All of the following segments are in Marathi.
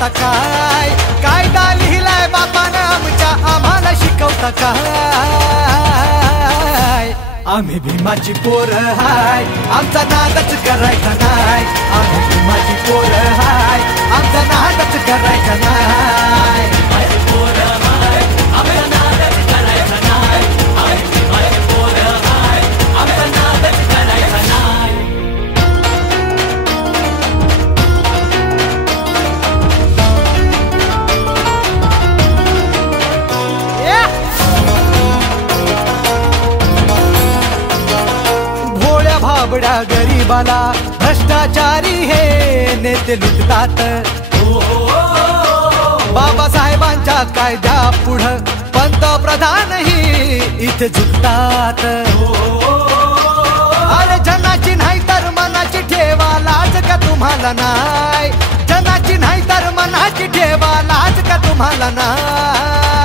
आता काय कायदा लिहिलाय बापानं आमच्या आम्हाला शिकवता काय आम्ही भीमाची पोरं हाय आमचा नादच करायचा नाही आम्ही भीमाची पोरं हाय आमचा नादच करायचा नाही भाबड्या गरीबाला भ्रष्टाचारी हे नेते लुटतात बाबासाहेबांच्या कायद्या पुढं पंतप्रधानही इथे झुकतात अरे जनाची नाही तर मनाची ठेवा लाज का तुम्हाला नाही जनाची नाही तर मनाची ठेवा लाज का तुम्हाला नाही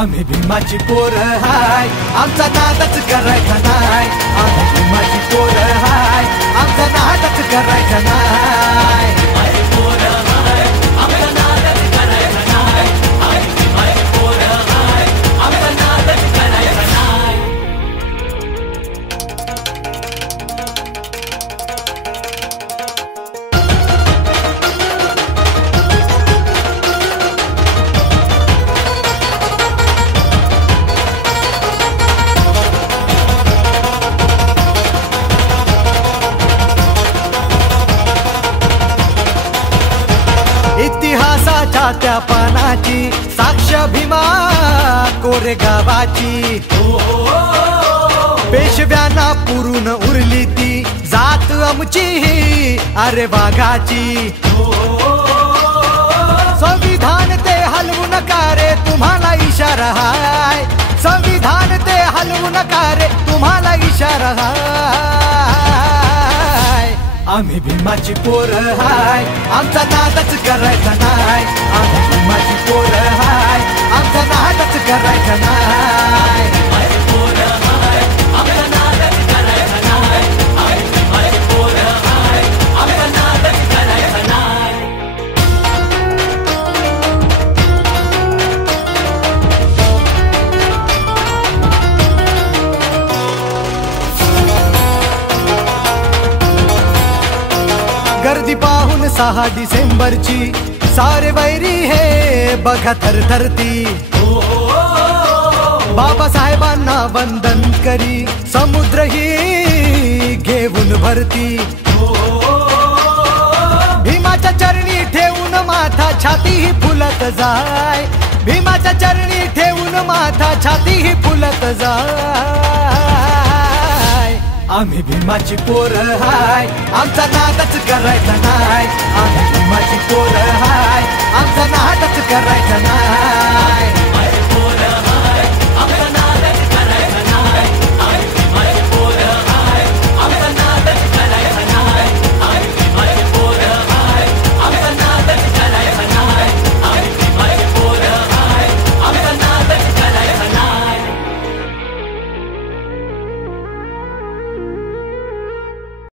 आम्ही भीमाची पोरं हाय आमचा नादच करायचा नाही आम्ही भीमाची पोरं हाय आमचा नादच करायचा नाही इतिहासाच्या त्या पानाची साक्ष भीमा कोरेगावाची पेशव्यांना पुरून उरली ती जात आमची अरे वाघाची संविधान ते हलवू नका रे तुम्हाला इशारा हाय संविधान ते हलवू नका रे तुम्हाला इशारा हाय आम्ही भीमाची पोरं हाय आमचा नादच करायचा नाही आम्ही भीमाची पोरं हाय आमचा नादच करायचा नाही गर्दी पाहून 6 डिसेंबरची सारे वैरी हे बघा थरथरती बाबासाहेबांना वंदन करी समुद्र ही घेऊन भरती भीमाच्या चरणी ठेवून माथा छाती ही फुलत जाय भीमाच्या चरणी ठेवून माथा छाती ही फुलत जाय आम्ही भीमाची पोरं हाय आमचा नादच करायचा नाही आम्ही भीमाची पोरं हाय आमचा नादच करायचा नाही